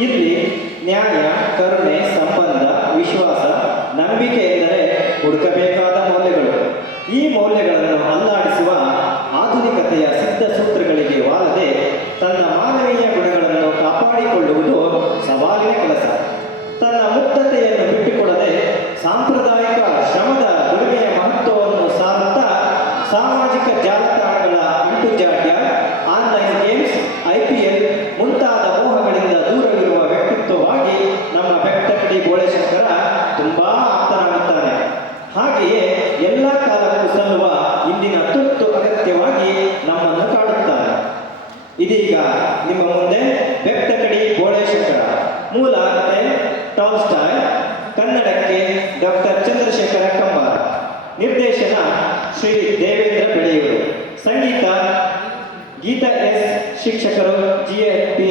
ಇಲ್ಲಿ ನ್ಯಾಯ, ಕರುಣೆ, ಸಂಬಂಧ, ವಿಶ್ವಾಸ, ನಂಬಿಕೆ ಎಂದರೆ ಹುಡುಕಬೇಕಾದ ಮೌಲ್ಯಗಳು. ಈ ಮೌಲ್ಯಗಳನ್ನು ಅಲ್ಲಾಡಿಸುವ ಆಧುನಿಕತೆಯ ಸಿದ್ಧ ಸೂತ್ರಗಳಿಗೆ ವಾಲದೆ ತನ್ನ ಮಾನವೀಯ ಗುಣಗಳನ್ನು ಕಾಪಾಡಿಕೊಳ್ಳುವುದು ಸವಾಲಿನ ಕೆಲಸ. ತನ್ನ ಮುಕ್ತತೆಯನ್ನು ಬಿಟ್ಟುಕೊಡದೆ ಸಾಂಪ್ರದಾಯಿಕ ಶ್ರಮದ ದುಡಿಮೆಯ ಮಹತ್ವವನ್ನು ಸಾರುತ್ತಾ ಸಾಮಾಜಿಕ ಜಾಲತಾಣಗಳ ಅಂಟುಜ ನಮ್ಮ ಬೆಟ್ಟಕಡಿ ಬೋಳೇಶಂಕರ ತುಂಬಾ ಆಪ್ತನಾಗುತ್ತಾನೆ ಹಾಗೆಯೇ ಎಲ್ಲ ಕಾಲಕ್ಕೂ ಸಲ್ಲುವ ಇಂದಿನ ತುರ್ತು ಅಗತ್ಯವಾಗಿ ನಮ್ಮನ್ನು ಕಾಡುತ್ತಾರೆ. ಇದೀಗ ನಿಮ್ಮ ಮುಂದೆ ಬೆಟ್ಟಕಡಿ ಬೋಳೇಶಂಕರ ಮೂಲ ಟಾಲ್ ಟಾಲ್ಸ್ಟಾಯ್, ಕನ್ನಡಕ್ಕೆ ಡಾಕ್ಟರ್ ಚಂದ್ರಶೇಖರ ಕಂಬಾರ, ನಿರ್ದೇಶನ ಶ್ರೀ ದೇವೇಂದ್ರ ಬೆಳೆಯೂರು, ಸಂಗೀತ ಗೀತಾ ಎಸ್ ಶಿಕ್ಷಕರು ಜಿ ಪಿ